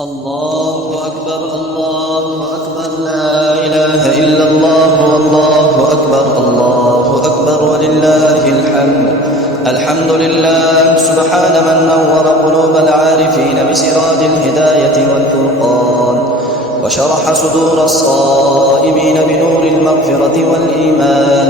الله أكبر الله أكبر لا إله إلا الله والله أكبر الله أكبر ولله الحمد. الحمد لله سبحان من نور قلوب العارفين بسراج الهداية والفرقان، وشرح صدور الصائمين بنور المغفرة والإيمان،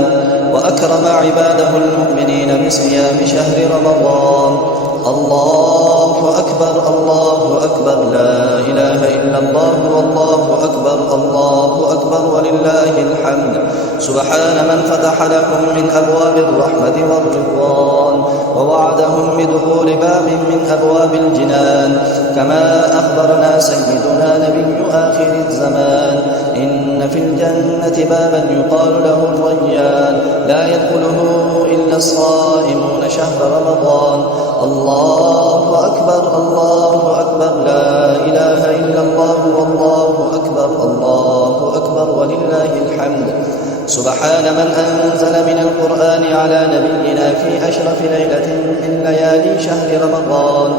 وأكرم عباده المؤمنين بصيام شهر رمضان. الله أكبر الله أكبر لا إله إلا الله والله أكبر الله أكبر ولله الحمد. سبحان من فتح لهم من أبواب الرحمة والرضوان، ووعدهم بدخول باب من أبواب الجنان، كما أخبرنا سيدنا نبي آخر الزمان: إن في الجنة بابا يقال له الريان، لا يدخله إلا الصائمون شهر رمضان. الله أكبر الله أكبر لا إله إلا الله والله أكبر الله أكبر ولله الحمد. سبحان من أنزل من القرآن على نبينا في أشرف ليلة من ليالي شهر رمضان،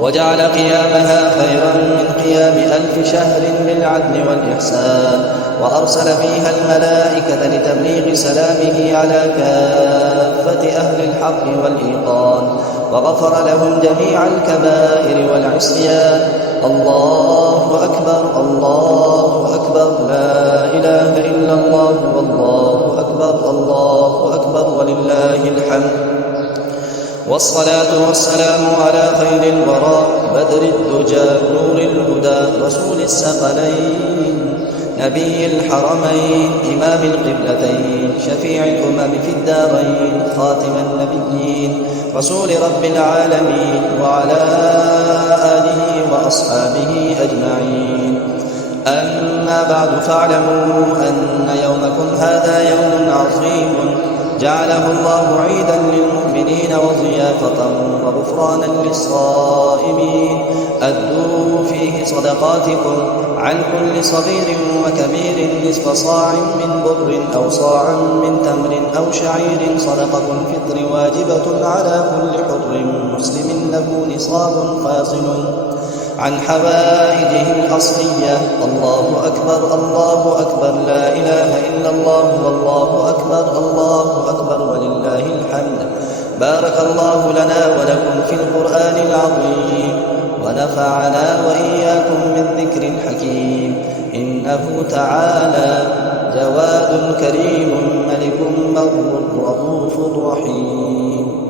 وجعل قيامها خيرا من قيام 1000 شهر بالعدل والإحسان، وأرسل فيها الملائكة لتبليغ سلامه على كافة أهل الحق والإيقان، وغفر لهم جميع الكبائر والعصيان. الله أكبر الله أكبر لا إله إلا الله والله أكبر الله أكبر ولله الحمد. والصلاة والسلام على خير الورى بدر الدجى نور الهدى رسول الثقلين نبي الحرمين إمام القبلتين شفيع الأمم في الدارين خاتم النبيين رسول رب العالمين وعلى آله وأصحابه أجمعين. أما بعد، فاعلموا أن يومكم هذا يوم عظيم جعله الله عيدا للمؤمنين وضيافة وغفرانا للصائمين. أدوا فيه صدقاتكم عن كل صغير وكبير نصف صاع من بر أو صاعا من تمر أو شعير. صدقة الفطر واجبة على كل حر مسلم له نصاب فاصل عن حوائجه الأصلية. الله أكبر الله أكبر لا إله إلا الله والله أكبر الله أكبر ولله الحمد. بارك الله لنا ولكم في القرآن العظيم، ونفعنا وإياكم بالذكر الحكيم. إنه تعالى جواد كريم ملك بر رؤوف رحيم.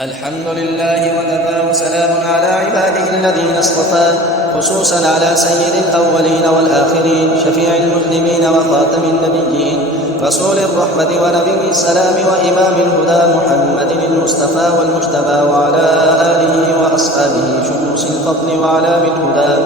الحمد لله وكفى وسلام على عباده الذين اصطفى، خصوصا على سيد الأولين والآخرين شفيع المسلمين وخاتم النبيين رسول الرحمة ونبي السلام وإمام الهدى محمد المصطفى والمجتبى، وعلى آله وأصحابه شموس الفضل وأعلام الهدى،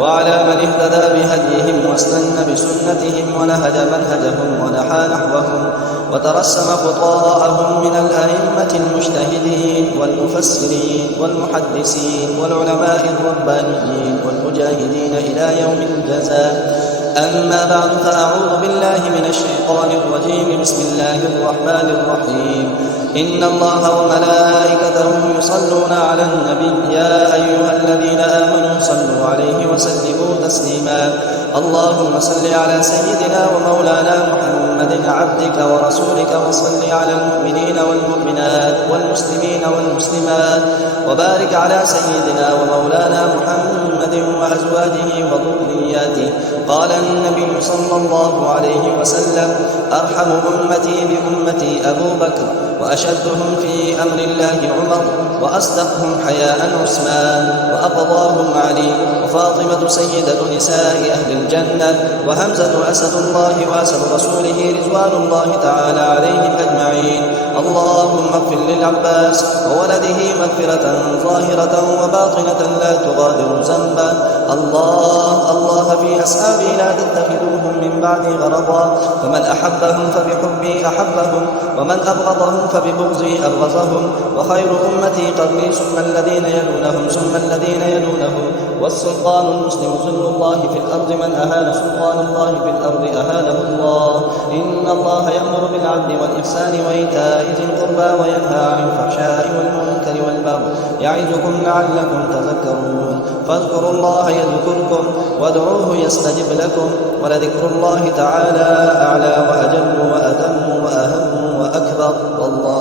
وعلى من اهتدى بهديهم واستنى بسنتهم ونهج منهجهم ونحى نحوهم وترسم خطاءهم من الأئمة المجتهدين والمفسرين والمحدثين والعلماء الربانيين والمجاهدين إلى يوم الجزاء. أما بعد، فأعوذ بالله من الشيطان الرجيم. بسم الله الرحمن الرحيم. إن الله وملائكته يصلون على النبي يا أيها الذين آمنوا صلوا عليه وسلموا تسليما. اللهم صل على سيدنا ومولانا محمد عبدك ورسولك، وصل على المؤمنين والمؤمنات والمسلمين والمسلمات، وبارك على سيدنا ومولانا محمد وأزواجه وذرياته. قال النبي صلى الله عليه وسلم: أرحم أمتي بأمتي أبو بكر، وأشدهم في أمر الله عمر، وأصدقهم حياء عثمان، وأقضاهم علي، وفاطمة سيدة نساء أهل الجنة، وهمزة أسد الله وأسد رسوله رضوان الله تعالى عليهم أجمعين. اللهم اغفر للعباس وولده مغفرة ظاهرة وباطنة لا تغادر ذنبا. الله في أصحابي لا تتخذوهم من بعدي غرضا، فمن أحبهم فبحبي أحبهم، ومن أبغضهم فببغضي أبغضهم. وخير أمتي قرني ثم الذين يلونهم ثم الذين يلونهم، والسلطان المسلم ذل الله في الأرض، من أهان سلطان الله في الأرض أهانه الله. إن الله يأمر بالعدل والإحسان وإيتاء ذي القربى وينهى عن الفحشاء والمنكر والبغي يعظكم لعلكم تذكرون. فاذكروا الله يذكركم وادعوه يستجب لكم، ولذكر الله تعالى أعلى وأجل وأتم وأهم وأكبر، والله